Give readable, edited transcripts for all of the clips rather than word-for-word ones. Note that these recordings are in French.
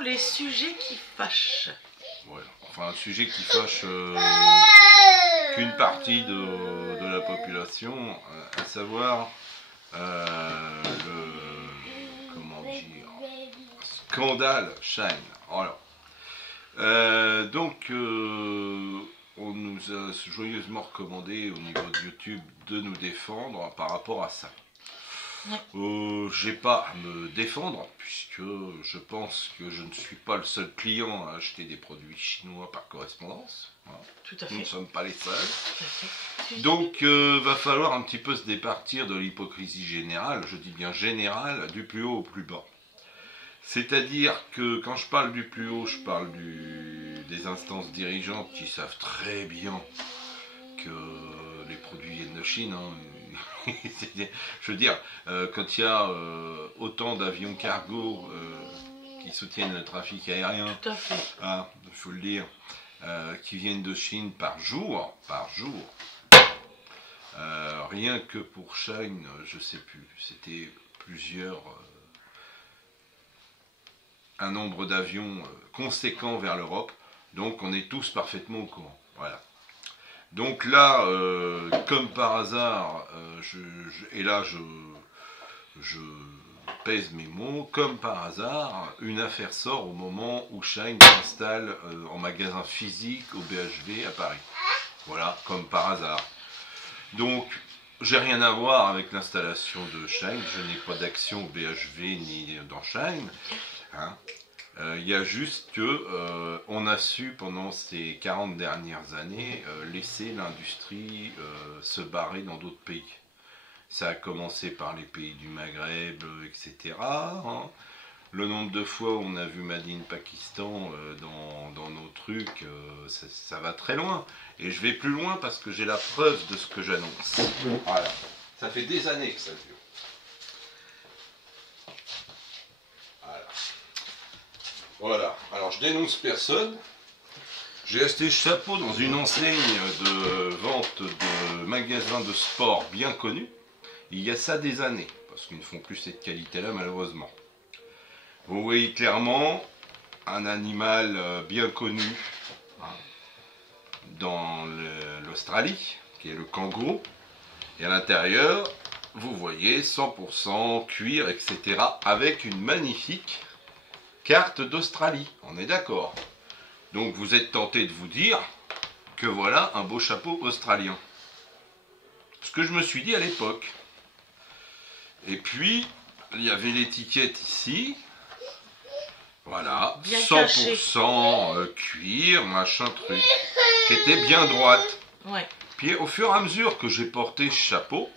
Les sujets qui fâchent. Ouais, enfin un sujet qui fâche qu'une partie de la population, à savoir le comment dire, scandale Shine. Alors, on nous a joyeusement recommandé au niveau de YouTube de nous défendre par rapport à ça. J'ai pas à me défendre puisque je pense que je ne suis pas le seul client à acheter des produits chinois par correspondance. Voilà. Tout à fait. Nous ne sommes pas les seuls. Donc va falloir un petit peu se départir de l'hypocrisie générale, je dis bien générale, du plus haut au plus bas. C'est-à-dire que quand je parle du plus haut, je parle des instances dirigeantes qui savent très bien que les produits viennent de Chine. Hein. Je veux dire, quand il y a autant d'avions cargo qui soutiennent le trafic aérien, tout à fait. Ah, il faut le dire, qui viennent de Chine par jour, rien que pour Shine, je sais plus, c'était un nombre d'avions conséquent vers l'Europe, donc on est tous parfaitement au courant. Voilà. Donc là, comme par hasard, et là je pèse mes mots, comme par hasard, une affaire sort au moment où Shine s'installe en magasin physique au BHV à Paris. Voilà, comme par hasard. Donc, j'ai rien à voir avec l'installation de Shine, je n'ai pas d'action au BHV ni dans Shine. Hein. Il y a juste que on a su pendant ces 40 dernières années laisser l'industrie se barrer dans d'autres pays. Ça a commencé par les pays du Maghreb, etc. Hein. Le nombre de fois où on a vu Made in Pakistan dans nos trucs, ça va très loin. Et je vais plus loin parce que j'ai la preuve de ce que j'annonce. Voilà. Ça fait des années que ça dure. Voilà, alors je dénonce personne. J'ai acheté ce chapeau dans une enseigne de vente de magasins de sport bien connus. Il y a ça des années, parce qu'ils ne font plus cette qualité-là malheureusement. Vous voyez clairement un animal bien connu dans l'Australie, qui est le kangourou. Et à l'intérieur, vous voyez 100% cuir, etc. avec une magnifique carte d'Australie, on est d'accord. Donc vous êtes tenté de vous dire que voilà un beau chapeau australien. Ce que je me suis dit à l'époque. Et puis, il y avait l'étiquette ici. Voilà, bien 100% cuir, machin truc. Qui était bien droite. Ouais. Puis au fur et à mesure que j'ai porté ce chapeau,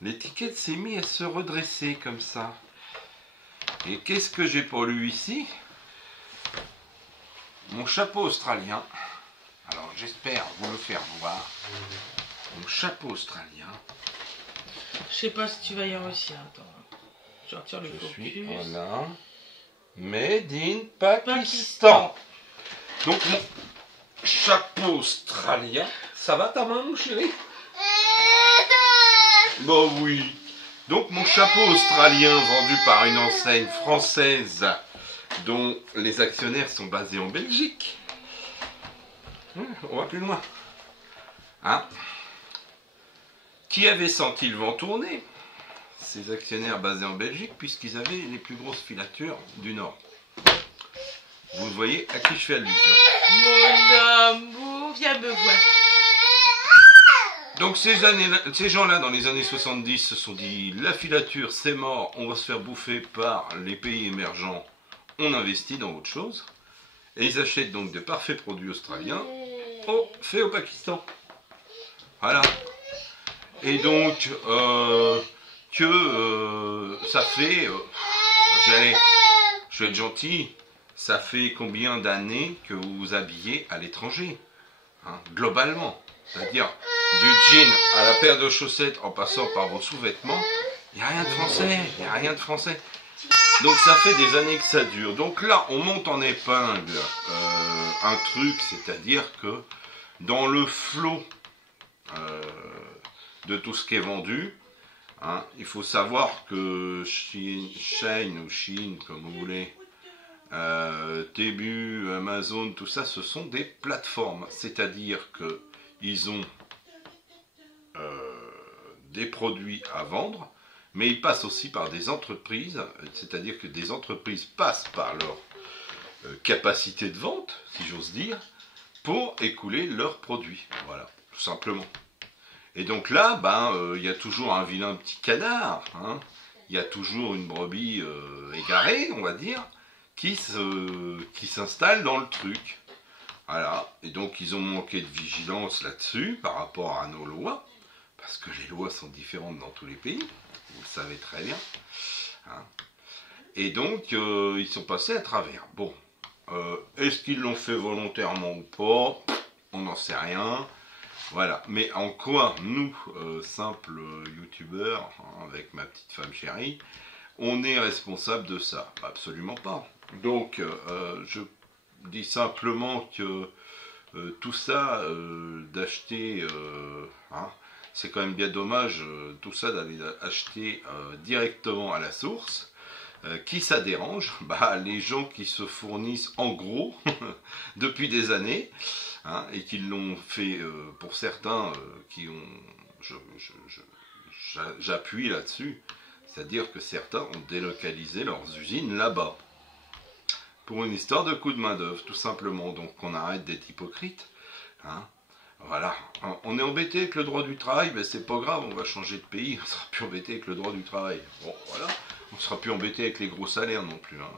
l'étiquette s'est mise à se redresser comme ça. Et qu'est-ce que j'ai pour lui ici? Mon chapeau australien. Alors j'espère vous le faire voir. Mon chapeau australien. Je sais pas si tu vas y réussir. Attends. Je retire le focus. Voilà. Made in Pakistan. Donc mon chapeau australien. Ça va ta main, mon chéri? Bah oui. Donc mon chapeau australien vendu par une enseigne française dont les actionnaires sont basés en Belgique. On va plus loin. Hein? Qui avait senti le vent tourner? Ces actionnaires basés en Belgique puisqu'ils avaient les plus grosses filatures du Nord. Vous voyez à qui je fais allusion. Mon amour, viens me voir. Donc ces gens-là, dans les années 70, se sont dit, la filature, c'est mort, on va se faire bouffer par les pays émergents, on investit dans autre chose. Et ils achètent donc de parfaits produits australiens, faits au Pakistan. Voilà. Et donc, ça fait, je vais être gentil, ça fait combien d'années que vous vous habillez à l'étranger, hein, globalement. C'est-à-dire du jean à la paire de chaussettes en passant par vos sous-vêtements, il n'y a rien de français, il n'y a rien de français. Donc ça fait des années que ça dure. Donc là, on monte en épingle un truc, c'est-à-dire que dans le flot de tout ce qui est vendu, hein, il faut savoir que Shein ou Shein, comme vous voulez, Temu, Amazon, tout ça, ce sont des plateformes. C'est-à-dire qu'ils ont des produits à vendre, mais ils passent aussi par des entreprises, c'est-à-dire que des entreprises passent par leur capacité de vente, si j'ose dire, pour écouler leurs produits. Voilà, tout simplement. Et donc là, y a toujours un vilain petit canard, hein, il y a toujours une brebis égarée, on va dire, qui s'installe dans le truc. Voilà, et donc ils ont manqué de vigilance là-dessus par rapport à nos lois, parce que les lois sont différentes dans tous les pays, vous le savez très bien. Hein. Et donc ils sont passés à travers. Bon, est-ce qu'ils l'ont fait volontairement ou pas? On n'en sait rien. Voilà, mais en quoi nous, simples youtubeurs, hein, avec ma petite femme chérie, on est responsable de ça? Absolument pas. Donc, je dis simplement que tout ça, d'acheter, hein, c'est quand même bien dommage, tout ça d'aller acheter directement à la source. Qui ça dérange? Les gens qui se fournissent en gros depuis des années, hein, et qui l'ont fait pour certains qui ont... J'appuie là-dessus, c'est-à-dire que certains ont délocalisé leurs usines là-bas. Pour une histoire de coût de main-d'œuvre, tout simplement. Donc on arrête d'être hypocrite. Hein. Voilà. On est embêté avec le droit du travail, mais c'est pas grave, on va changer de pays, on sera plus embêté avec le droit du travail. Bon, voilà. On ne sera plus embêté avec les gros salaires non plus. Hein.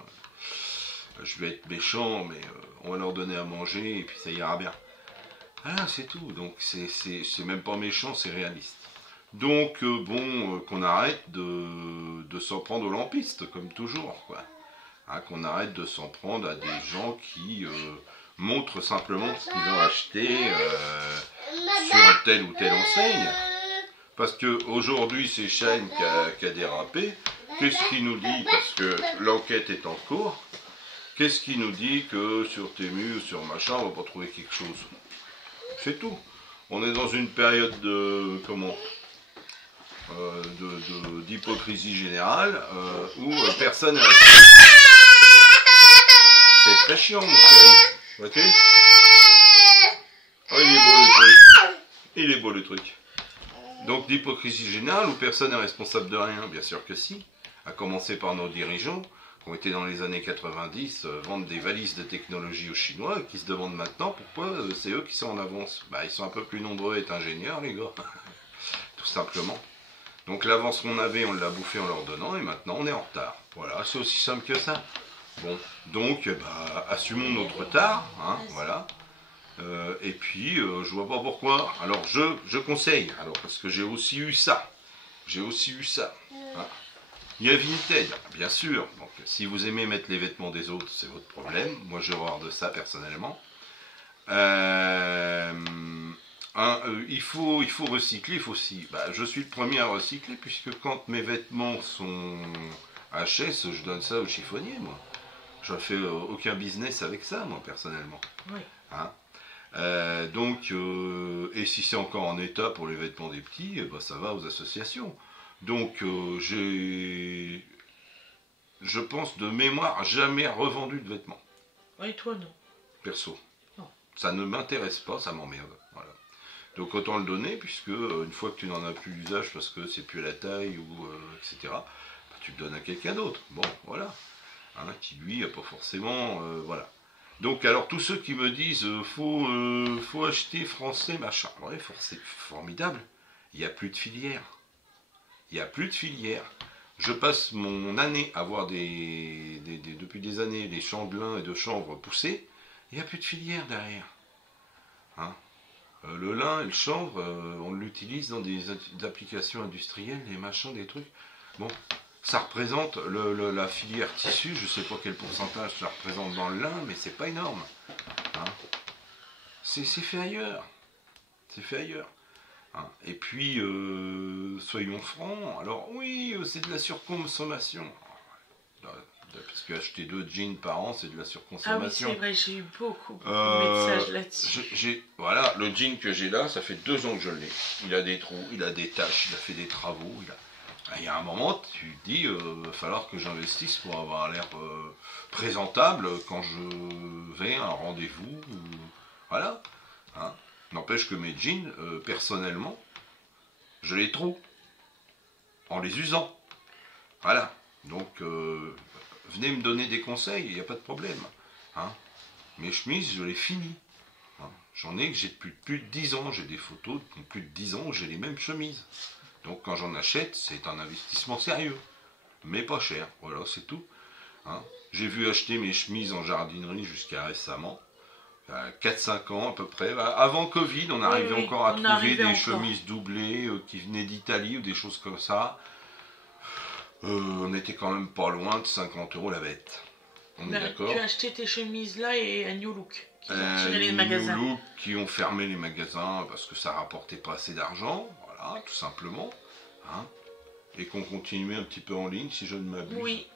Je vais être méchant, mais on va leur donner à manger et puis ça ira bien. Voilà, c'est tout. Donc c'est même pas méchant, c'est réaliste. Donc qu'on arrête de s'en prendre aux lampistes, comme toujours, quoi. Hein, qu'on arrête de s'en prendre à des gens qui montrent simplement ce qu'ils ont acheté sur telle ou telle enseigne. Parce qu'aujourd'hui, c'est Shein qui a dérapé. Qu'est-ce qu'il nous dit? Parce que l'enquête est en cours. Qu'est-ce qu'il nous dit que sur Temu ou sur machin, on va pas trouver quelque chose? C'est tout. On est dans une période de d'hypocrisie générale où personne n'est responsable. C'est très chiant, mon chéri. Ok? Oh, il est beau le truc. Il est beau le truc. Donc d'hypocrisie générale où personne n'est responsable de rien? Bien sûr que si. À commencer par nos dirigeants qui ont été dans les années 90 vendre des valises de technologie aux Chinois et qui se demandent maintenant pourquoi c'est eux qui sont en avance. Ils sont un peu plus nombreux à être ingénieurs, les gars. Tout simplement. Donc l'avance qu'on avait, on l'a bouffé en leur donnant et maintenant on est en retard. Voilà, c'est aussi simple que ça. Bon, donc assumons notre retard, hein, voilà. Et puis je vois pas pourquoi. Alors je conseille, parce que j'ai aussi eu ça. Hein. Il y a Vinted, bien sûr. Donc si vous aimez mettre les vêtements des autres, c'est votre problème. Moi j'ai horreur de ça personnellement. Il faut recycler, je suis le premier à recycler puisque quand mes vêtements sont HS, je donne ça au chiffonnier, moi. Je ne fais aucun business avec ça, moi, personnellement. Oui. Hein? Et si c'est encore en état pour les vêtements des petits, ça va aux associations. Donc, je pense de mémoire jamais revendu de vêtements. Oui, toi non. Perso. Non. Ça ne m'intéresse pas, ça m'emmerde. Voilà. Donc autant le donner, puisque une fois que tu n'en as plus l'usage parce que c'est plus à la taille, ou etc., tu le donnes à quelqu'un d'autre. Bon, voilà. Hein, qui lui n'a pas forcément... voilà. Donc alors tous ceux qui me disent faut acheter français, machin. Ouais, c'est formidable. Il n'y a plus de filière. Il n'y a plus de filière. Je passe mon année à voir depuis des années des champs de lin et de chanvre pousser. Il n'y a plus de filière derrière. Hein? Le lin et le chanvre, on l'utilise dans des applications industrielles, des machins, des trucs. Bon, ça représente la filière tissu, je sais pas quel pourcentage ça représente dans le lin, mais c'est pas énorme. Hein. C'est fait ailleurs. C'est fait ailleurs. Hein. Et puis, soyons francs, alors oui, c'est de la surconsommation. Parce qu'acheter 2 jeans par an, c'est de la surconsommation. Ah oui, c'est vrai, j'ai eu beaucoup de messages là-dessus. Voilà, le jean que j'ai là, ça fait 2 ans que je l'ai. Il a des trous, il a des taches, il a fait des travaux. Il y a un moment, tu te dis, il va falloir que j'investisse pour avoir l'air présentable quand je vais à un rendez-vous. Voilà. Hein. N'empêche que mes jeans, personnellement, je les trouve en les usant. Voilà. Donc, venez me donner des conseils, il n'y a pas de problème. Hein. Mes chemises, je les finis. Hein. J'en ai que j'ai depuis plus de 10 ans. J'ai des photos de plus de 10 ans où j'ai les mêmes chemises. Donc, quand j'en achète, c'est un investissement sérieux. Mais pas cher. Voilà, c'est tout. Hein. J'ai vu acheter mes chemises en jardinerie jusqu'à récemment. 4-5 ans à peu près. Avant Covid, on arrivait encore à trouver des chemises doublées qui venaient d'Italie ou des choses comme ça. On était quand même pas loin de 50 € la bête. On est d'accord. Tu as acheté tes chemises là et à New Look qui ont tiré les magasins. New Look qui ont fermé les magasins parce que ça rapportait pas assez d'argent, voilà, tout simplement. Hein. Et qu'on continuait un petit peu en ligne si je ne m'abuse. Oui.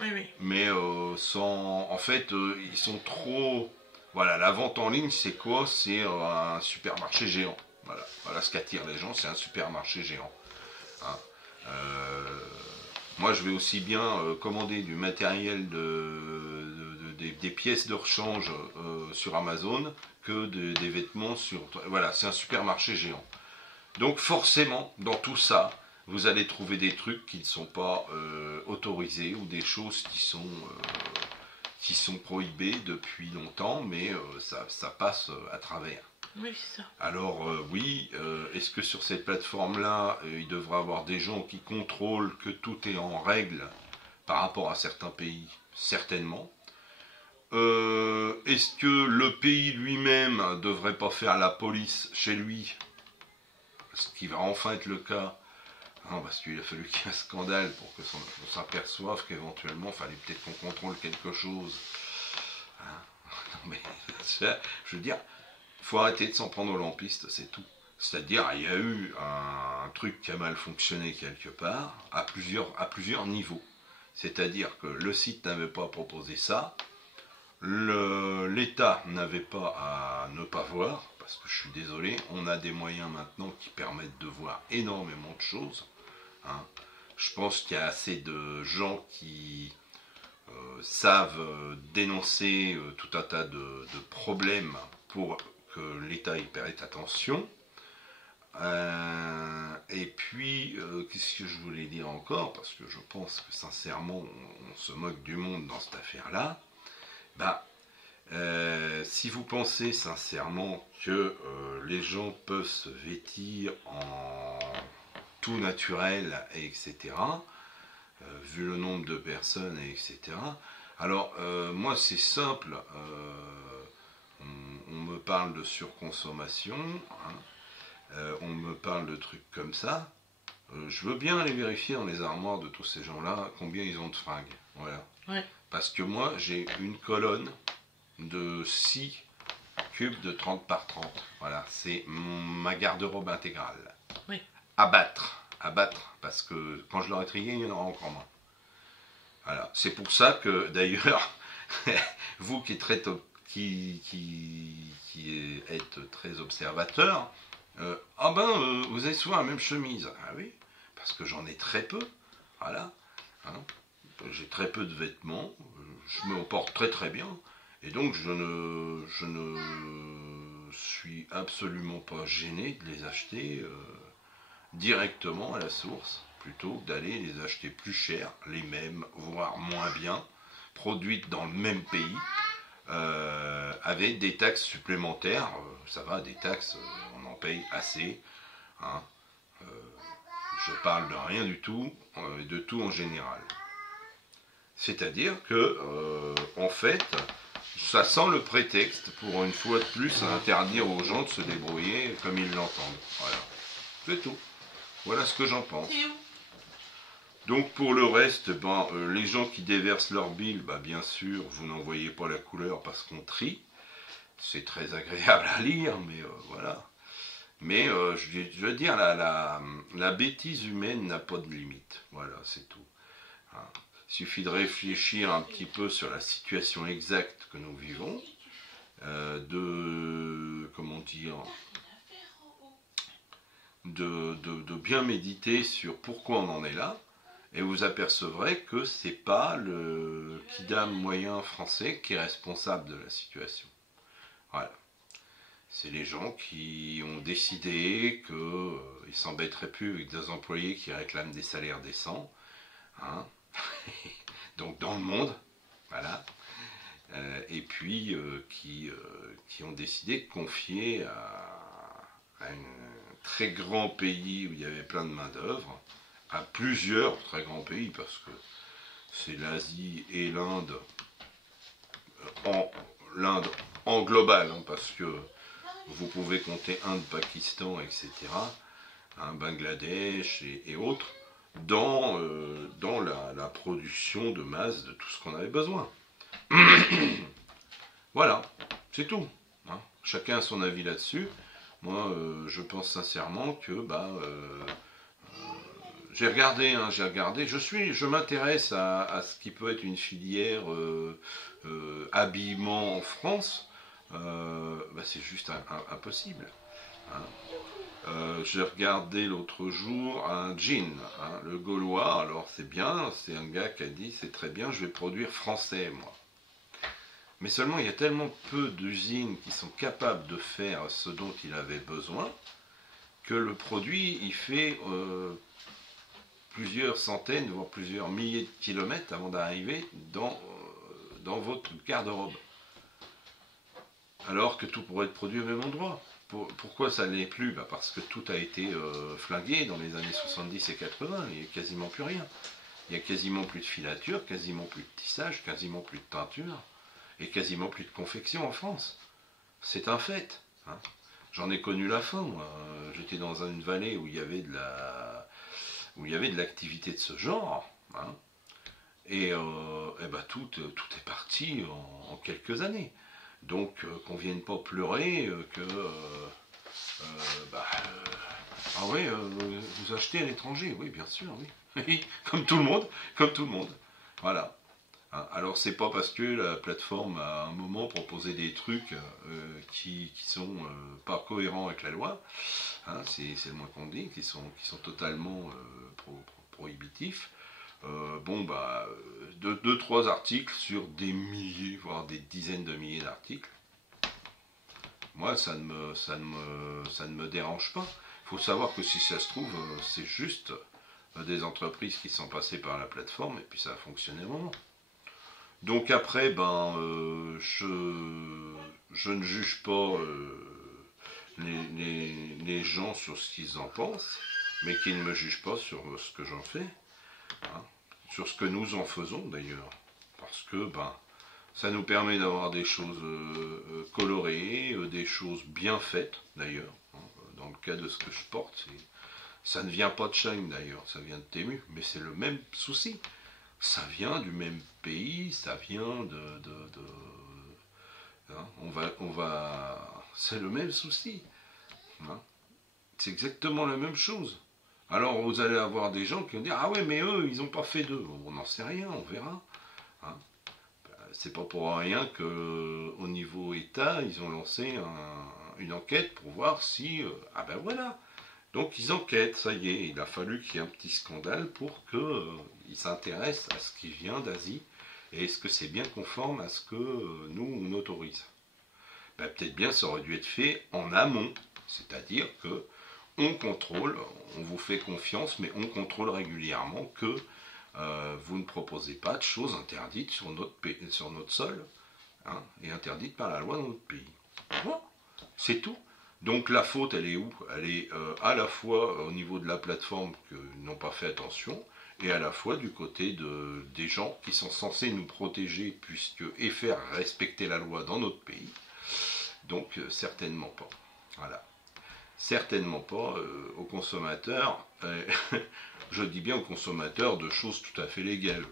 Oui. Mais en fait, ils sont trop. Voilà, la vente en ligne, c'est quoi? C'est un supermarché géant. Voilà ce qu'attire les gens, c'est un supermarché géant. Hein. Moi, je vais aussi bien commander du matériel, des pièces de rechange sur Amazon que des vêtements sur... Voilà, c'est un supermarché géant. Donc forcément, dans tout ça, vous allez trouver des trucs qui ne sont pas autorisés ou des choses qui sont prohibées depuis longtemps, mais ça passe à travers. Oui, c'est ça. Alors oui, est-ce que sur cette plateforme-là, il devrait y avoir des gens qui contrôlent que tout est en règle par rapport à certains pays? Certainement. Est-ce que le pays lui-même ne devrait pas faire la police chez lui? Ce qui va enfin être le cas. Non, parce qu'il a fallu qu'il y ait un scandale pour que on s'aperçoive qu'éventuellement, il fallait peut-être qu'on contrôle quelque chose. Hein? Non mais, je veux dire... Il faut arrêter de s'en prendre aux lampistes, c'est tout. C'est-à-dire, il y a eu un truc qui a mal fonctionné quelque part, à plusieurs niveaux. C'est-à-dire que le site n'avait pas proposé ça, l'État n'avait pas à ne pas voir, parce que je suis désolé, on a des moyens maintenant qui permettent de voir énormément de choses. Hein. Je pense qu'il y a assez de gens qui savent dénoncer tout un tas de problèmes pour que l'État y prête attention. Et puis, qu'est-ce que je voulais dire encore? Parce que je pense que sincèrement, on se moque du monde dans cette affaire-là. Si vous pensez sincèrement que les gens peuvent se vêtir en tout naturel, etc., vu le nombre de personnes, etc., alors moi c'est simple, on me parle de surconsommation, hein, on me parle de trucs comme ça, je veux bien aller vérifier dans les armoires de tous ces gens-là combien ils ont de fringues. Voilà. Ouais. Parce que moi, j'ai une colonne de 6 cubes de 30 par 30. Voilà, c'est ma garde-robe intégrale. Oui. À battre, parce que quand je l'aurai trié, il y en aura encore moins. Voilà. C'est pour ça que, d'ailleurs, vous qui êtes très observateur, vous avez souvent la même chemise. Ah oui, parce que j'en ai très peu. Voilà. Hein. J'ai très peu de vêtements. Je me porte très très bien. Et donc je ne suis absolument pas gêné de les acheter directement à la source, plutôt que d'aller les acheter plus cher, les mêmes, voire moins bien, produites dans le même pays, avec des taxes supplémentaires. Ça va, des taxes, on en paye assez. Hein. Je parle de rien du tout, de tout en général. C'est-à-dire que, en fait, ça sent le prétexte, pour une fois de plus, à interdire aux gens de se débrouiller comme ils l'entendent. Voilà. C'est tout. Voilà ce que j'en pense. Donc pour le reste, les gens qui déversent leur bile, bien sûr, vous n'en voyez pas la couleur parce qu'on trie. C'est très agréable à lire, mais voilà. Mais je veux dire, la bêtise humaine n'a pas de limite. Voilà, c'est tout. Hein. Il suffit de réfléchir un petit peu sur la situation exacte que nous vivons, comment dire, de bien méditer sur pourquoi on en est là, et vous apercevrez que c'est pas le kidam moyen français qui est responsable de la situation. Voilà. C'est les gens qui ont décidé qu'ils ne s'embêteraient plus avec des employés qui réclament des salaires décents. Hein. Donc dans le monde, voilà. Et puis qui ont décidé de confier à un très grand pays où il y avait plein de main-d'œuvre, à plusieurs très grands pays, parce que c'est l'Asie et l'Inde, en global, hein, parce que vous pouvez compter Inde, Pakistan, etc., hein, Bangladesh et autres, dans la production de masse de tout ce qu'on avait besoin. Voilà, c'est tout. Hein. Chacun a son avis là-dessus. Moi, je pense sincèrement que j'ai regardé, je m'intéresse à ce qui peut être une filière habillement en France. C'est juste impossible. Hein. J'ai regardé l'autre jour un jean, hein, le Gaulois. Alors c'est bien, c'est un gars qui a dit c'est très bien, je vais produire français moi. Mais seulement il y a tellement peu d'usines qui sont capables de faire ce dont il avait besoin que le produit il fait plusieurs centaines voire plusieurs milliers de kilomètres avant d'arriver dans votre garde-robe. Alors que tout pourrait être produit au même endroit. Pourquoi ça ne l'est plus? Parce que tout a été flingué dans les années 70 et 80, il n'y a quasiment plus rien. Il n'y a quasiment plus de filature, quasiment plus de tissage, quasiment plus de teinture, et quasiment plus de confection en France. C'est un fait. Hein. J'en ai connu la fin, moi. J'étais dans une vallée où il y avait de l'activité de ce genre. Hein. Et tout est parti en quelques années. Donc qu'on ne vienne pas pleurer ah oui, vous achetez à l'étranger, oui bien sûr, oui. comme tout le monde. Voilà. Hein, alors c'est pas parce que la plateforme à un moment proposé des trucs qui sont pas cohérents avec la loi, hein, c'est le moins qu'on dit, qui sont totalement prohibitifs. Deux, trois articles sur des milliers, voire des dizaines de milliers d'articles. Moi, ça ne me dérange pas. Il faut savoir que si ça se trouve, c'est juste des entreprises qui sont passées par la plateforme et puis ça a fonctionné au moment. Donc après, je ne juge pas les gens sur ce qu'ils en pensent, mais qu'ils ne me jugent pas sur ce que j'en fais. Hein, sur ce que nous en faisons d'ailleurs, parce que ça nous permet d'avoir des choses colorées, des choses bien faites d'ailleurs. Hein, dans le cas de ce que je porte, ça ne vient pas de Chine d'ailleurs, ça vient de Temu, mais c'est le même souci. Ça vient du même pays, ça vient hein, c'est le même souci. Hein, c'est exactement la même chose. Alors vous allez avoir des gens qui vont dire ah ouais mais eux ils n'ont pas fait d'eux. On n'en sait rien, on verra. Hein. C'est pas pour rien que au niveau État ils ont lancé une enquête pour voir si voilà. Donc ils enquêtent, ça y est, il a fallu qu'il y ait un petit scandale pour qu'ils s'intéressent à ce qui vient d'Asie et est-ce que c'est bien conforme à ce que nous on autorise. Peut-être bien ça aurait dû être fait en amont, c'est-à-dire que on contrôle, on vous fait confiance, mais on contrôle régulièrement que vous ne proposez pas de choses interdites sur notre sol, hein, et interdites par la loi dans notre pays. Voilà, c'est tout. Donc la faute, elle est où? Elle est à la fois au niveau de la plateforme qu'ils n'ont pas fait attention, et à la fois du côté des gens qui sont censés nous protéger et faire respecter la loi dans notre pays. Donc certainement pas. Voilà. Certainement pas aux consommateurs. Je dis bien aux consommateurs de choses tout à fait légales.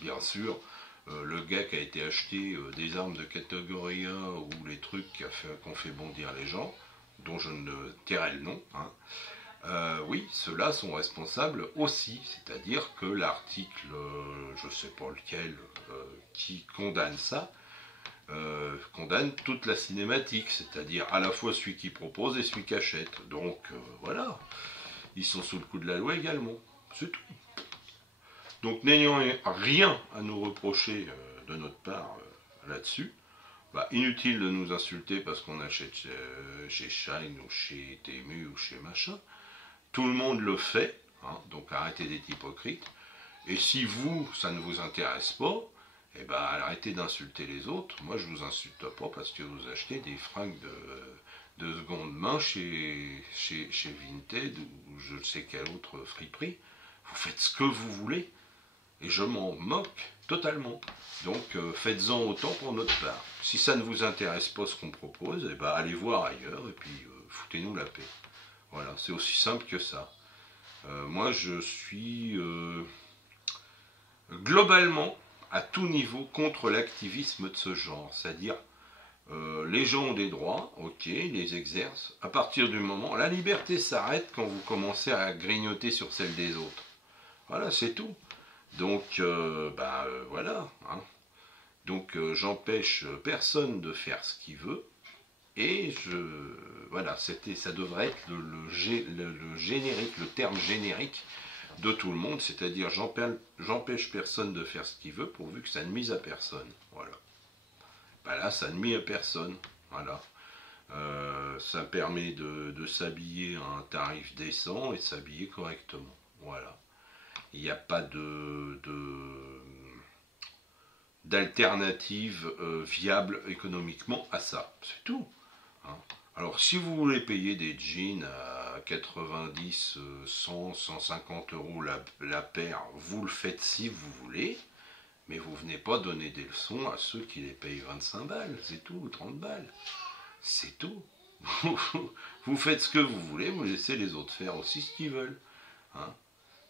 Bien sûr, le gars qui a été acheté des armes de catégorie 1 ou les trucs qu'on fait bondir les gens, dont je ne tairai le nom, hein, oui, ceux-là sont responsables aussi. C'est-à-dire que l'article, je ne sais pas lequel, qui condamne ça, condamne toute la cinématique, c'est-à-dire à la fois celui qui propose et celui qui achète. Donc voilà, ils sont sous le coup de la loi également, c'est tout. Donc n'ayant rien à nous reprocher de notre part là-dessus, bah, inutile de nous insulter parce qu'on achète chez Shine ou chez Temu ou chez machin. Tout le monde le fait, hein, donc arrêtez d'être hypocrite. Et si vous, ça ne vous intéresse pas, eh ben, arrêtez d'insulter les autres. Moi, je ne vous insulte pas parce que vous achetez des fringues de seconde main chez Vinted ou je ne sais quel autre friperie. Vous faites ce que vous voulez. Et je m'en moque totalement. Donc faites-en autant pour notre part. Si ça ne vous intéresse pas ce qu'on propose, eh ben, allez voir ailleurs et puis foutez-nous la paix. Voilà, c'est aussi simple que ça. Moi, je suis globalement, à tout niveau, contre l'activisme de ce genre. C'est-à-dire, les gens ont des droits, ok, ils les exercent. À partir du moment, la liberté s'arrête quand vous commencez à grignoter sur celle des autres. Voilà, c'est tout. Donc, voilà. Hein. Donc, j'empêche personne de faire ce qu'il veut. Et voilà, ça devrait être le générique, le terme générique de tout le monde, c'est-à-dire j'empêche personne de faire ce qu'il veut pourvu que ça ne nuise à personne. Voilà. Ben là, ça ne nuit à personne. Voilà. Ça permet de s'habiller à un tarif décent et de s'habiller correctement. Voilà. Il n'y a pas d'alternative viable économiquement à ça. C'est tout. Hein. Alors, si vous voulez payer des jeans à 90, 100, 150 euros la paire, vous le faites si vous voulez, mais vous venez pas donner des leçons à ceux qui les payent 25 balles, c'est tout, ou 30 balles. C'est tout. Vous faites ce que vous voulez, vous laissez les autres faire aussi ce qu'ils veulent. Hein.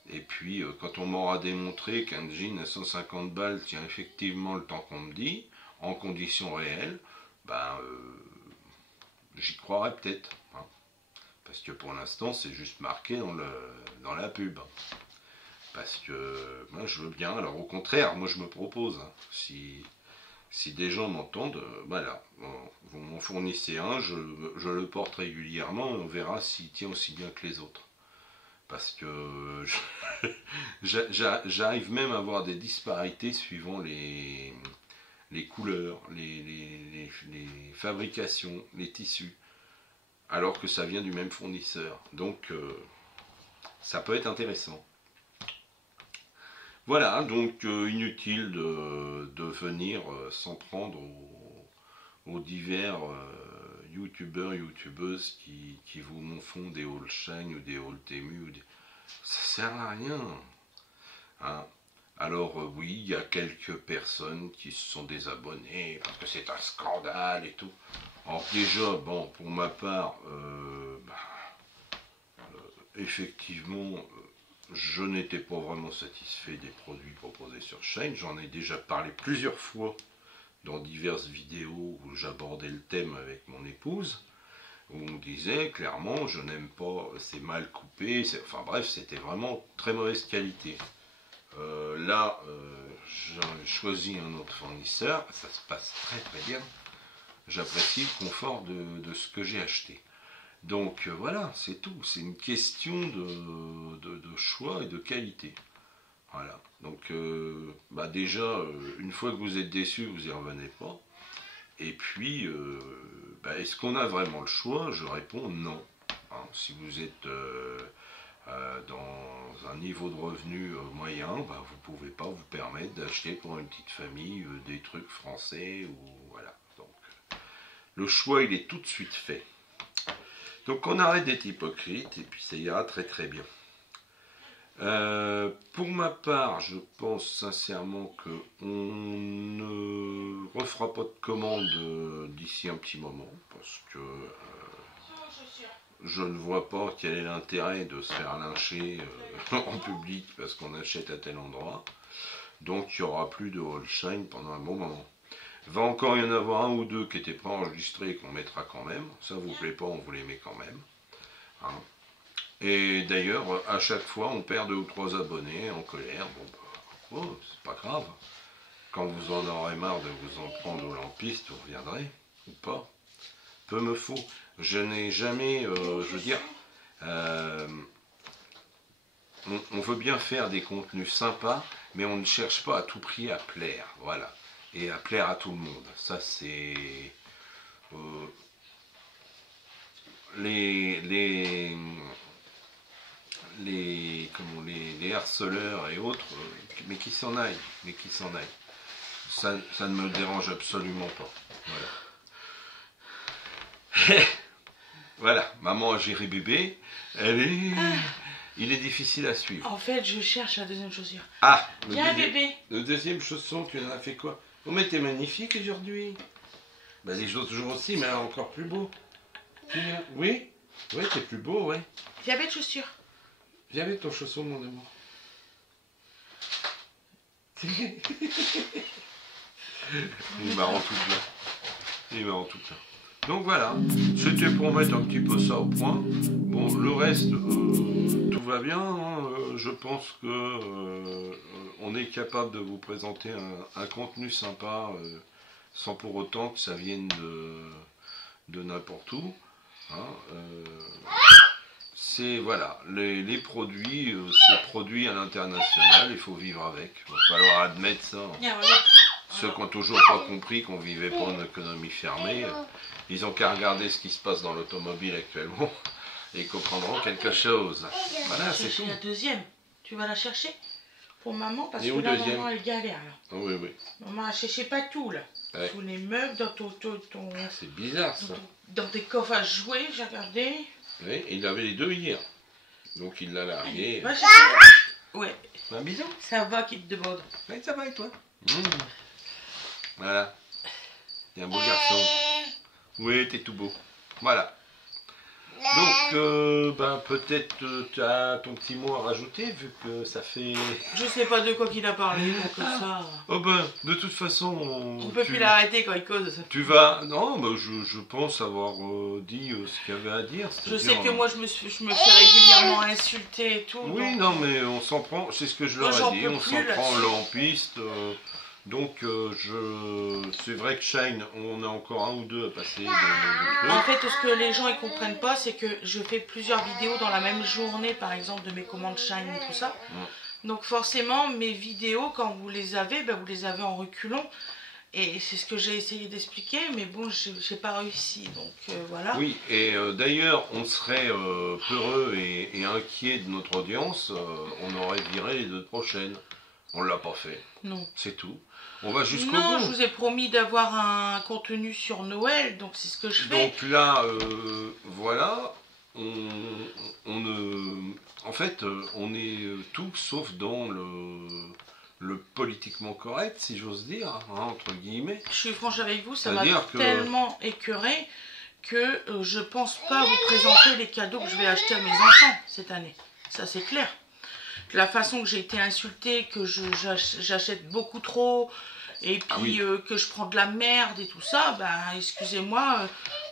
Et puis, quand on m'aura démontré qu'un jean à 150 balles tient effectivement le temps qu'on me dit, en conditions réelles, ben, j'y croirais peut-être. Hein. Parce que pour l'instant, c'est juste marqué dans la pub. Parce que moi, je veux bien. Alors, au contraire, moi, je me propose. Hein, si des gens m'entendent, voilà, vous m'en fournissez un, je le porte régulièrement et on verra s'il tient aussi bien que les autres. Parce que j'arrive même à avoir des disparités suivant les couleurs, les fabrications, les tissus, alors que ça vient du même fournisseur. Donc ça peut être intéressant. Voilà, donc inutile de venir s'en prendre aux divers youtubeurs, youtubeuses qui vous font des haul Shine ou des haul Temu. Ça sert à rien. Hein. Alors oui, il y a quelques personnes qui se sont désabonnées parce que c'est un scandale et tout. Alors déjà, bon, pour ma part, effectivement, je n'étais pas vraiment satisfait des produits proposés sur Shine. J'en ai déjà parlé plusieurs fois dans diverses vidéos où j'abordais le thème avec mon épouse, où on me disait clairement je n'aime pas, c'est mal coupé, enfin bref, c'était vraiment très mauvaise qualité. Là, j'ai choisi un autre fournisseur, ça se passe très très bien, j'apprécie le confort de ce que j'ai acheté. Donc voilà, c'est tout, c'est une question de choix et de qualité. Voilà, donc déjà, une fois que vous êtes déçu, vous n'y revenez pas. Et puis, est-ce qu'on a vraiment le choix? Je réponds non. Hein, si vous êtes dans un niveau de revenu moyen, vous ne pouvez pas vous permettre d'acheter pour une petite famille des trucs français. Voilà. Donc, le choix, il est tout de suite fait. Donc, on arrête d'être hypocrite et puis ça ira très très bien. Pour ma part, je pense sincèrement qu'on ne refera pas de commande d'ici un petit moment parce que je ne vois pas quel est l'intérêt de se faire lyncher en public parce qu'on achète à tel endroit. Donc il n'y aura plus de Holstein pendant un bon moment. Il va encore y en avoir un ou deux qui n'étaient pas enregistrés qu'on mettra quand même. Ça vous plaît pas, on vous les met quand même. Hein. Et d'ailleurs, à chaque fois, on perd 2 ou 3 abonnés en colère. Bon, bah, oh, c'est pas grave. Quand vous en aurez marre de vous en prendre aux lampistes, vous reviendrez, ou pas. Peu me faut. Je n'ai jamais, je veux dire, on veut bien faire des contenus sympas, mais on ne cherche pas à tout prix à plaire, voilà. Et à plaire à tout le monde. Ça, c'est... les harceleurs et autres, mais qui s'en aillent, Ça ne me dérange absolument pas. Voilà. Voilà, maman Géry bébé, il est difficile à suivre. En fait, je cherche la deuxième chaussure. Ah, Viens bébé. Le deuxième chausson, tu en as fait quoi? Oh mais t'es magnifique aujourd'hui. Bah les autres jours aussi, mais encore plus beau. Oui? Oui, t'es plus beau, ouais. Viens avec chaussure. Viens avec ton chausson, mon amour. Il est marrant tout là. Il est marrant tout là. Donc voilà, c'était pour mettre un petit peu ça au point. Bon, le reste, tout va bien. Hein. Je pense que on est capable de vous présenter un contenu sympa, sans pour autant que ça vienne de n'importe où. Hein. C'est voilà, les produits, c'est produit à l'international, il faut vivre avec. Il va falloir admettre ça. Ceux qui n'ont toujours pas compris qu'on ne vivait pas en économie fermée, ils n'ont qu'à regarder ce qui se passe dans l'automobile actuellement et comprendront quelque chose. Voilà, c'est tout. La deuxième, tu vas la chercher pour maman parce Et que où là, deuxième? maman elle galère là. Oh, oui, oui. Maman a cherché pas tout là. Ouais. Tous les meubles dans ton C'est bizarre ça. dans tes coffres à jouer, j'ai regardé. Oui, il avait les deux hier. Donc il l'a largué. Va chercher. Ouais. Un bisou. Ça va qui te demande. Oui, ça va et toi? Voilà. T'es un beau garçon. Oui, t'es tout beau. Voilà. Donc, peut-être tu as ton petit mot à rajouter, vu que ça fait... Je sais pas de quoi qu'il a parlé, donc ça... Oh ben, de toute façon... On peut plus l'arrêter quand il cause. Tu vas... Non, ben, je pense avoir dit ce qu'il y avait à dire. Je sais que moi, je me fais régulièrement insulter et tout. Oui, donc... non, mais on s'en prend... C'est ce que je leur ai dit. On s'en prend en piste. Donc, c'est vrai que Shine, on a encore un ou deux à passer. En fait, ce que les gens ne comprennent pas, c'est que je fais plusieurs vidéos dans la même journée, par exemple, de mes commandes Shine et tout ça. Donc, forcément, mes vidéos, quand vous les avez, vous les avez en reculons. Et c'est ce que j'ai essayé d'expliquer, mais bon, j'ai pas réussi. Donc, voilà. Oui, et d'ailleurs, on serait peureux et inquiet de notre audience. On aurait viré les 2 prochaines. On l'a pas fait. Non. C'est tout. On va jusqu'au bout. Non, je vous ai promis d'avoir un contenu sur Noël, donc c'est ce que je fais. Donc là, voilà, en fait, on est tout sauf dans le politiquement correct, si j'ose dire, hein, entre guillemets. Je suis franche avec vous, ça m'a que... tellement écœuré que je pense pas vous présenter les cadeaux que je vais acheter à mes enfants cette année. Ça, c'est clair. La façon que j'ai été insultée, que j'achète beaucoup trop, et puis que je prends de la merde et tout ça, excusez-moi,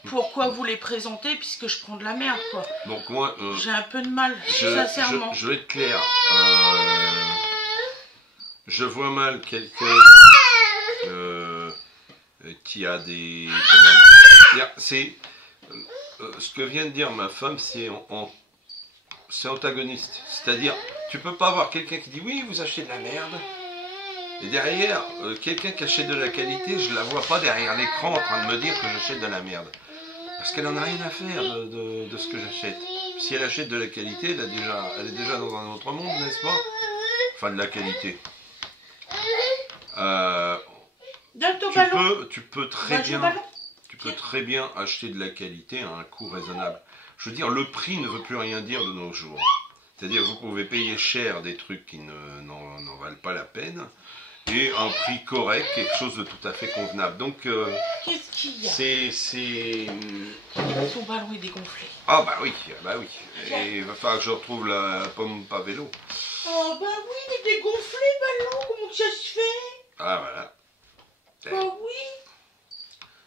pourquoi vous les présentez puisque je prends de la merde, quoi. Donc moi... j'ai un peu de mal, sincèrement. Je vais être clair. Je vois mal quelqu'un qui a des... C'est... ce que vient de dire ma femme, c'est antagoniste. C'est-à-dire, tu peux pas avoir quelqu'un qui dit oui, vous achetez de la merde. Et derrière, quelqu'un qui achète de la qualité, je la vois pas derrière l'écran en train de me dire que j'achète de la merde. Parce qu'elle en a rien à faire de ce que j'achète. Si elle achète de la qualité, elle est déjà dans un autre monde, n'est-ce pas? Enfin, de la qualité. Tu peux très bien acheter de la qualité à un coût raisonnable. Je veux dire, le prix ne veut plus rien dire de nos jours. C'est-à-dire, vous pouvez payer cher des trucs qui n'en valent pas la peine, et un prix correct, quelque chose de tout à fait convenable. Donc, qu'est-ce qu'il y a? Ton ballon est dégonflé. Ah bah oui. Et il va falloir que je retrouve la pomme pas vélo. Oh bah oui, il est dégonflé, ballon. Comment que ça se fait? Ah voilà. Bah oui.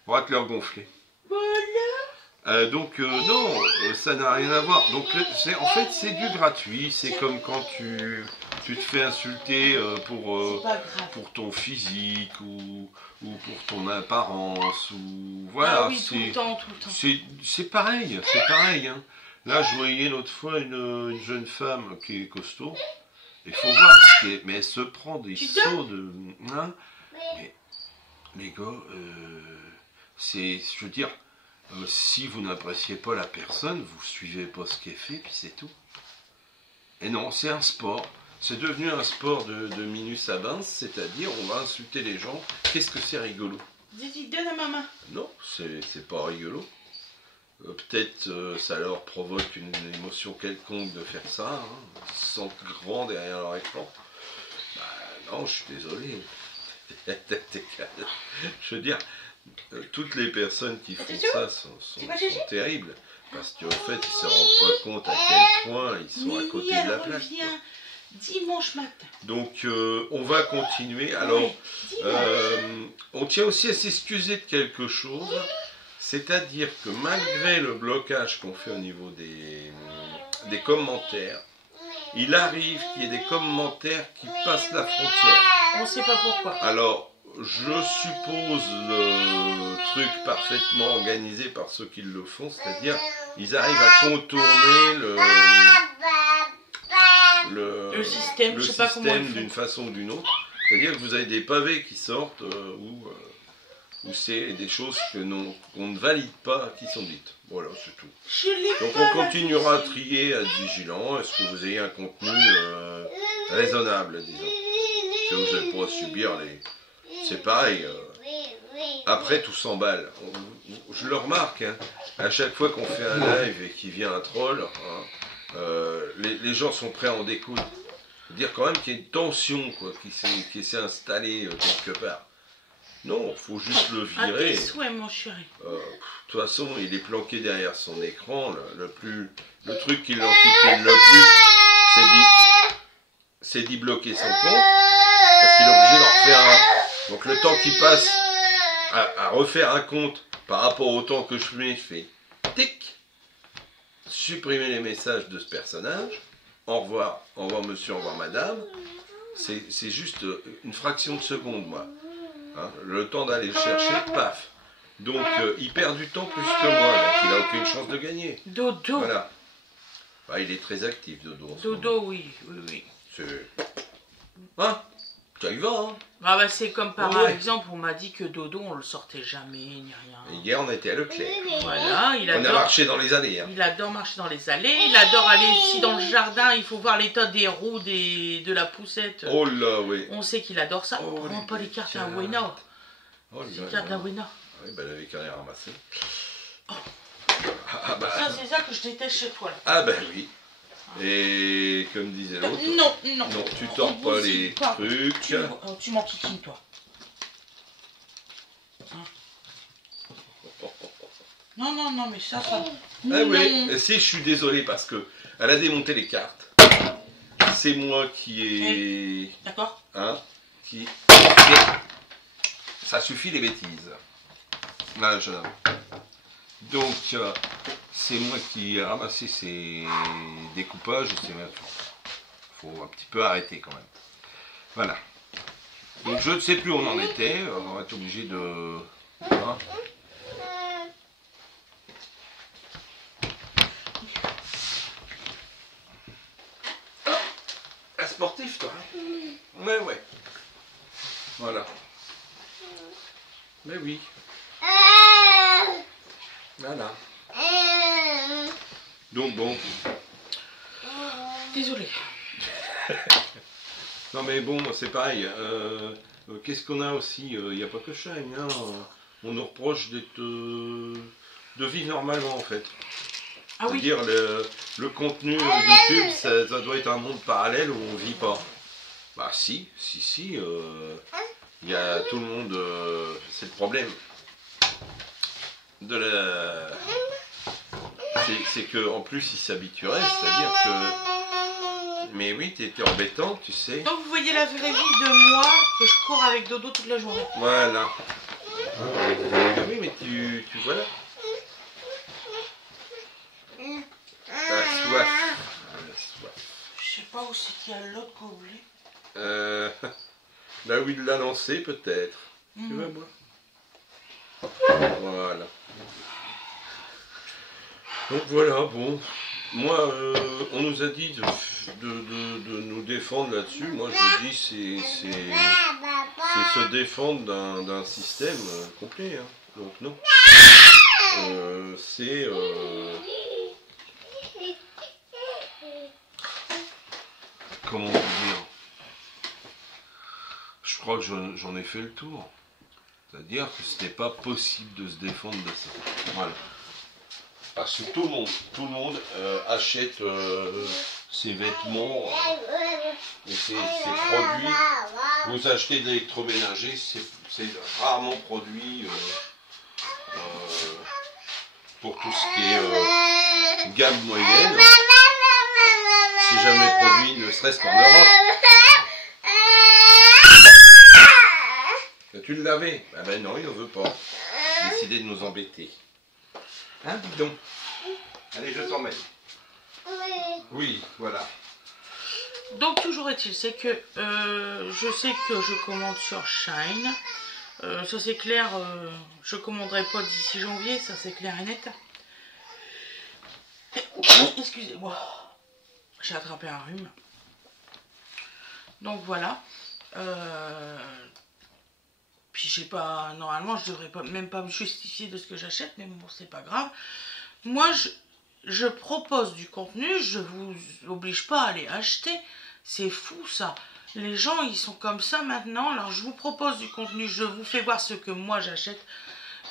On va te le regonfler. Voilà. Donc non, ça n'a rien à voir. Donc en fait c'est du gratuit. C'est comme quand tu te fais insulter C'est pas grave. pour ton physique ou pour ton apparence ou voilà. Ah oui, tout le temps. C'est pareil, hein. Là je voyais l'autre fois une jeune femme qui est costaud. Il faut voir, mais elle se prend des sauts de, hein, mais les gars, je veux dire. Si vous n'appréciez pas la personne, vous suivez pas ce qu'elle fait, puis c'est tout. Et non, c'est un sport. C'est devenu un sport de Minus à Bince, c'est-à-dire on va insulter les gens. Qu'est-ce que c'est rigolo? Dis, donne à maman. Non, c'est pas rigolo. Peut-être ça leur provoque une émotion quelconque de faire ça. Hein. Ils se sentent grands derrière leur écran. Bah non, je suis désolé. Je veux dire... toutes les personnes qui font ça sont terribles. Parce qu'en fait, ils ne se rendent pas compte à quel point ils sont à côté de la plaque. Dimanche matin. Donc, on va continuer. Alors, on tient aussi à s'excuser de quelque chose. C'est-à-dire que malgré le blocage qu'on fait au niveau des commentaires, il arrive qu'il y ait des commentaires qui passent la frontière. On ne sait pas pourquoi. Alors, je suppose le truc parfaitement organisé par ceux qui le font, c'est-à-dire ils arrivent à contourner le système d'une façon ou d'une autre. C'est-à-dire que vous avez des pavés qui sortent où c'est des choses qu'on ne valide pas qui sont dites. Voilà, c'est tout. Donc on continuera à trier, à être vigilant. Est-ce que vous ayez un contenu raisonnable, disons, que vous n'allez pas subir les... C'est pareil. Après, tout s'emballe. Je le remarque. Hein, à chaque fois qu'on fait un live et qu'il vient un troll, hein, les gens sont prêts à en découdre. Dire quand même qu'il y a une tension quoi, qui s'est installée quelque part. Non, il faut juste le virer. À tes souhaits, mon chéri. De toute façon, il est planqué derrière son écran. Le truc qui l'enquiquine le plus, c'est d'y bloquer son compte. Parce qu'il est obligé d'en refaire un. Donc le temps qu'il passe à refaire un compte par rapport au temps que je fais, tic, supprimer les messages de ce personnage, au revoir monsieur, au revoir madame, c'est juste une fraction de seconde, moi. Hein, le temps d'aller le chercher, paf. Donc il perd du temps plus que moi, donc il n'a aucune chance de gagner. Dodo. Voilà. Bah, il est très actif, Dodo. Dodo, oui. C'est... Hein? Ça y va, hein? Ah bah c'est comme par exemple, on m'a dit que Dodo, on le sortait jamais, ni rien. Hier, on était à Leclerc. Voilà, il adore... On a marché dans les allées. Hein. Il adore marcher dans les allées, il adore aller ici dans le jardin, il faut voir l'état des roues de la poussette. Oh là, oui. On sait qu'il adore ça. Oh, prends pas les cartes à Wena. Les cartes à Wena. Oui, bah, elle avait qu'à les ramasser. Oh. Ah, bah. Ça, c'est ça que je déteste chez toi. Là. Ah, bah oui. Et comme disait l'autre, non, tu tords pas les trucs. Tu m'enquiquines, toi. Hein. Non, mais ça. Ah oui, si je suis désolé parce que elle a démonté les cartes. C'est moi qui ai. D'accord. Hein, qui. Ça suffit les bêtises. Là, jeune homme. Donc, c'est moi qui ai ramassé ces découpages. Il faut un petit peu arrêter quand même. Voilà. Donc, je ne sais plus où on en était. On va être obligé de... Hein. Un sportif, toi. Ouais. Voilà. Mais oui. Voilà. Donc bon. Désolé. Non mais bon, c'est pareil. Qu'est-ce qu'on a aussi? Il n'y a pas que Shine. Hein. On nous reproche de vivre normalement en fait. Ah oui. C'est-à-dire le contenu YouTube, ça doit être un monde parallèle où on vit pas. Bah si. Il y a tout le monde. C'est le problème. c'est que en plus il s'habituerait, c'est-à-dire que... Mais oui, t'es embêtant, tu sais. Donc vous voyez la vraie vie de moi, que je cours avec Dodo toute la journée. Voilà. Oui, mais tu vois là. La soif. La soif. Je sais pas où c'est qu'il y a l'autre gobelet. Là où il l'a lancé, peut-être. Tu vas voir. Voilà. Donc voilà, bon. Moi, on nous a dit de nous défendre là-dessus. Moi, je dis c'est se défendre d'un système complet. Hein. Donc non. C'est... comment vous dire? Je crois que j'en ai fait le tour. C'est-à-dire que ce n'est pas possible de se défendre de ça. Voilà. Parce que tout le monde achète ses vêtements et ses produits. Vous achetez de l'électroménager, c'est rarement produit pour tout ce qui est gamme moyenne. C'est jamais produit, ne serait-ce qu'en Europe. Tu le l'avais? Ah ben non, il ne veut pas. Il a décidé de nous embêter. Hein, dis donc. Allez, je t'emmène. Oui, voilà. Donc toujours est-il, c'est que je sais que je commande sur Shine. Ça c'est clair, je commanderai pas d'ici janvier, ça c'est clair et net. Excusez-moi, j'ai attrapé un rhume. Donc voilà. Puis j'ai pas, normalement je devrais même pas me justifier de ce que j'achète, mais bon c'est pas grave. Moi je propose du contenu, je vous oblige pas à aller acheter. C'est fou ça. Les gens ils sont comme ça maintenant. Alors je vous propose du contenu, je vous fais voir ce que moi j'achète,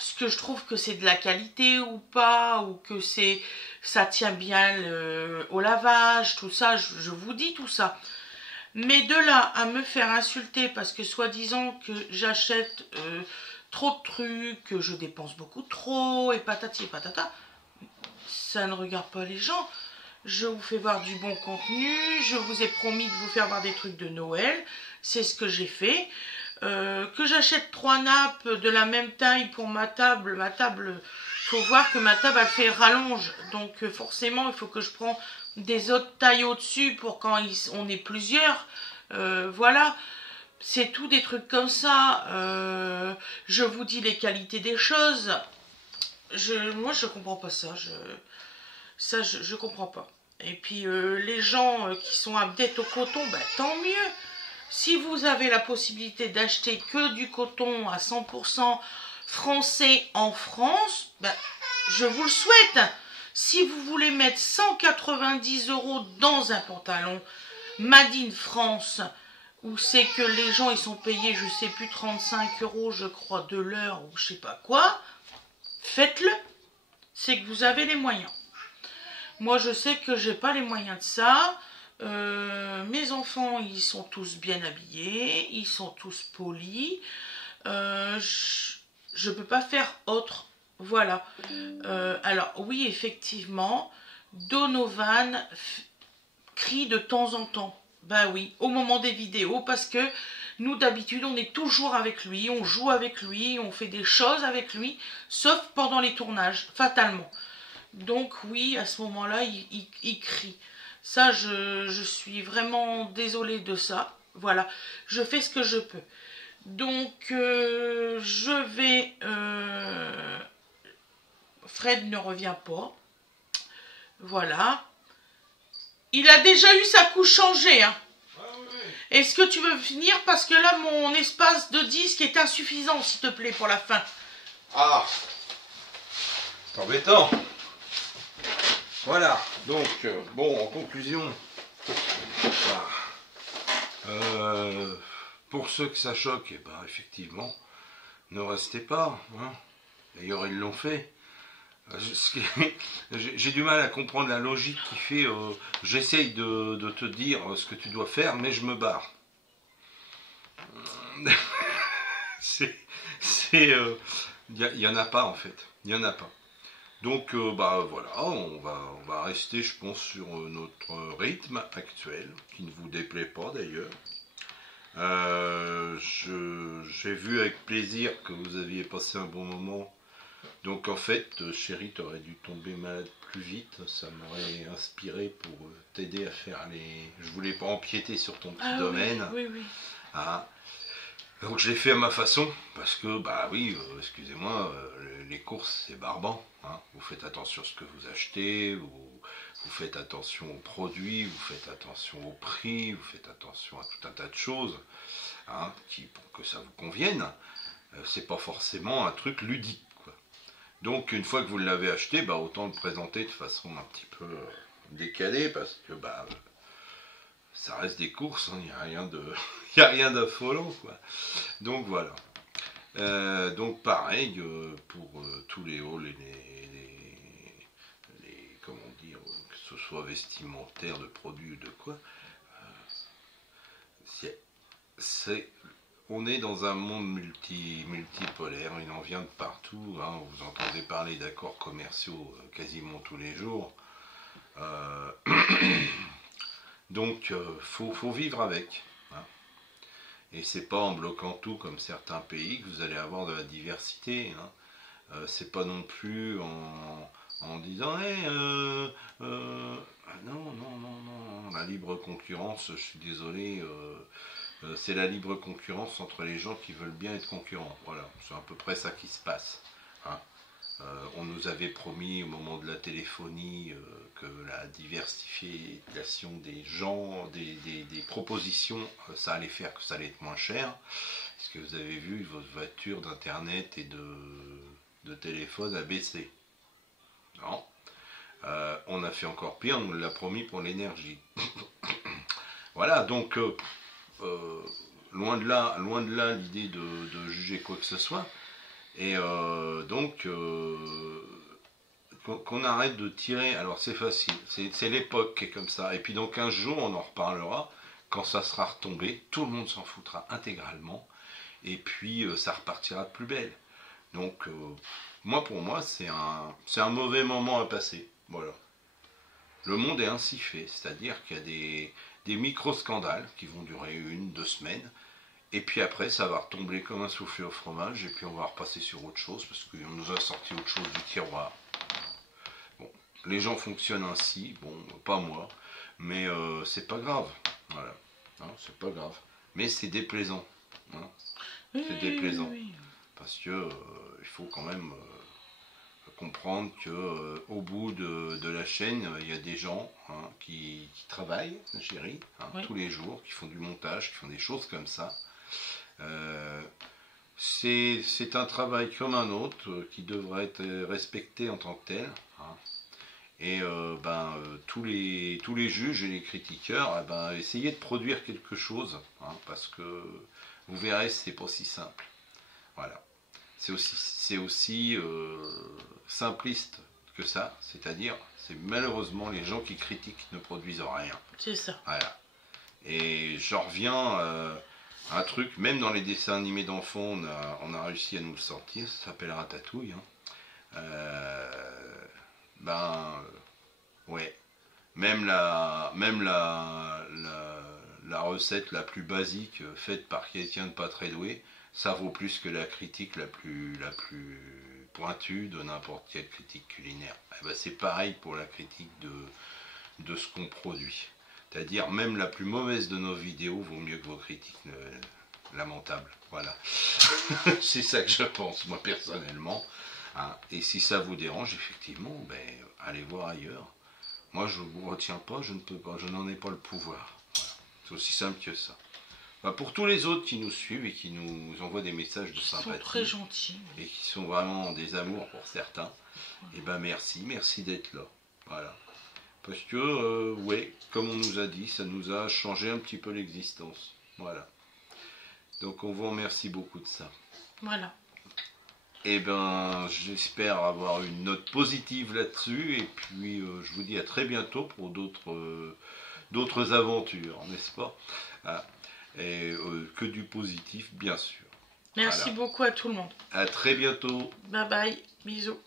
ce que je trouve que c'est de la qualité ou pas, ou que ça tient bien au lavage, tout ça, je vous dis tout ça. Mais de là à me faire insulter parce que soi-disant que j'achète trop de trucs, que je dépense beaucoup trop, et patati et patata, ça ne regarde pas les gens. Je vous fais voir du bon contenu, je vous ai promis de vous faire voir des trucs de Noël, c'est ce que j'ai fait. Que j'achète 3 nappes de la même taille pour ma table, faut voir que ma table elle fait rallonge, donc forcément il faut que je prends des autres tailles au-dessus pour quand on est plusieurs, voilà, c'est tout des trucs comme ça. Je vous dis les qualités des choses, moi je comprends pas ça, je comprends pas. Et puis les gens qui sont adeptes au coton, bah, tant mieux. Si vous avez la possibilité d'acheter que du coton à 100% français en France, bah, je vous le souhaite. Si vous voulez mettre 190 € dans un pantalon Made in France, où c'est que les gens ils sont payés, je sais plus, 35 € je crois de l'heure ou je sais pas quoi, faites-le. C'est que vous avez les moyens. Moi je sais que j'ai pas les moyens de ça. Mes enfants ils sont tous bien habillés, ils sont tous polis. Je peux pas faire autre. Voilà. Alors oui, effectivement, Donovan crie de temps en temps. Ben oui, au moment des vidéos, parce que nous d'habitude on est toujours avec lui, on joue avec lui, on fait des choses avec lui, sauf pendant les tournages, fatalement. Donc oui, à ce moment-là, il crie. Ça, je suis vraiment désolée de ça. Voilà, je fais ce que je peux. Donc, je vais... Fred ne revient pas. Voilà. Il a déjà eu sa couche changée. Hein. Ah, oui, oui. Est-ce que tu veux finir? Parce que là, mon espace de disque est insuffisant, s'il te plaît, pour la fin. Ah, c'est embêtant. Voilà. Donc, bon, en conclusion, pour ceux que ça choque, eh ben, effectivement, ne restez pas. Hein. D'ailleurs, ils l'ont fait. J'ai du mal à comprendre la logique qui fait j'essaye de te dire ce que tu dois faire, mais je me barre. Il y en a pas en fait. Il y en a pas. Donc bah voilà, on va rester je pense sur notre rythme actuel, qui ne vous déplaît pas d'ailleurs. J'ai vu avec plaisir que vous aviez passé un bon moment. Donc en fait, chérie, t'aurais dû tomber malade plus vite. Ça m'aurait inspiré pour t'aider à faire les... Je voulais pas empiéter sur ton petit domaine. Oui, oui. Ah. Donc je l'ai fait à ma façon, parce que, bah oui, excusez-moi, les courses c'est barbant. Hein. Vous faites attention à ce que vous achetez, vous faites attention aux produits, vous faites attention au prix, vous faites attention à tout un tas de choses, hein, pour que ça vous convienne. C'est pas forcément un truc ludique, quoi. Donc une fois que vous l'avez acheté, bah, autant le présenter de façon un petit peu décalée, parce que bah, ça reste des courses, il n'y a rien de, y a rien d'affolant, quoi. Donc voilà. Donc pareil pour tous les hauts, comment dire, que ce soit vestimentaire, de produits ou de quoi. On est dans un monde multipolaire, il en vient de partout. Hein. Vous entendez parler d'accords commerciaux quasiment tous les jours. Donc faut vivre avec. Hein. Et c'est pas en bloquant tout comme certains pays que vous allez avoir de la diversité. Hein. C'est pas non plus en disant non, la libre concurrence, je suis désolé, c'est la libre concurrence entre les gens qui veulent bien être concurrents. Voilà, c'est à peu près ça qui se passe. Hein. On nous avait promis au moment de la téléphonie que la diversification des gens, des propositions, ça allait faire que ça allait être moins cher. Est-ce que vous avez vu, votre voiture d'internet et de téléphone a baissé? Non. On a fait encore pire, on nous l'a promis pour l'énergie. Voilà, donc loin de là l'idée de juger quoi que ce soit. Et donc, qu'on arrête de tirer, alors c'est facile, c'est l'époque qui est comme ça. Et puis dans 15 jours, on en reparlera, quand ça sera retombé, tout le monde s'en foutra intégralement, et puis ça repartira de plus belle. Donc, pour moi, c'est un mauvais moment à passer. Voilà. Le monde est ainsi fait, c'est-à-dire qu'il y a des micro-scandales qui vont durer 1-2 semaines, et puis après, ça va retomber comme un soufflé au fromage, et puis on va repasser sur autre chose, parce qu'on nous a sorti autre chose du tiroir. Bon, les gens fonctionnent ainsi, bon, pas moi, mais c'est pas grave. Voilà, hein, c'est pas grave. Mais c'est déplaisant. Hein. C'est déplaisant. Oui. Parce que il faut quand même comprendre que au bout de la chaîne, il y a des gens qui travaillent, chérie, tous les jours, qui font du montage, qui font des choses comme ça. C'est un travail comme un autre qui devrait être respecté en tant que tel. Hein. Et tous les juges et les critiqueurs, essayez de produire quelque chose, hein, parce que vous verrez, c'est pas si simple. Voilà. C'est aussi simpliste que ça, c'est-à-dire, c'est malheureusement les gens qui critiquent ne produisent rien. C'est ça. Voilà. Et j'en reviens un truc, même dans les dessins animés d'enfants, on a réussi à nous le sortir, ça s'appelle Ratatouille. Hein. Ouais. Même la recette la plus basique faite par quelqu'un de pas très doué, ça vaut plus que la critique la plus pointue de n'importe quelle critique culinaire. C'est pareil pour la critique de ce qu'on produit. C'est-à-dire, même la plus mauvaise de nos vidéos vaut mieux que vos critiques lamentables. Voilà. C'est ça que je pense, moi, personnellement. Hein. Et si ça vous dérange, effectivement, allez voir ailleurs. Moi, je ne vous retiens pas, je ne peux pas, je n'en ai pas le pouvoir. Voilà. C'est aussi simple que ça. Pour tous les autres qui nous suivent et qui nous envoient des messages de sympathie. Ils sont très gentils. Et qui sont vraiment des amours pour certains. Et merci d'être là. Voilà. Parce que, comme on nous a dit, ça nous a changé un petit peu l'existence. Voilà. Donc on vous remercie beaucoup de ça. Voilà. Et j'espère avoir une note positive là-dessus. Et puis, je vous dis à très bientôt pour d'autres aventures, n'est-ce pas? Et que du positif, bien sûr. Merci beaucoup à tout le monde. À très bientôt. Bye bye. Bisous.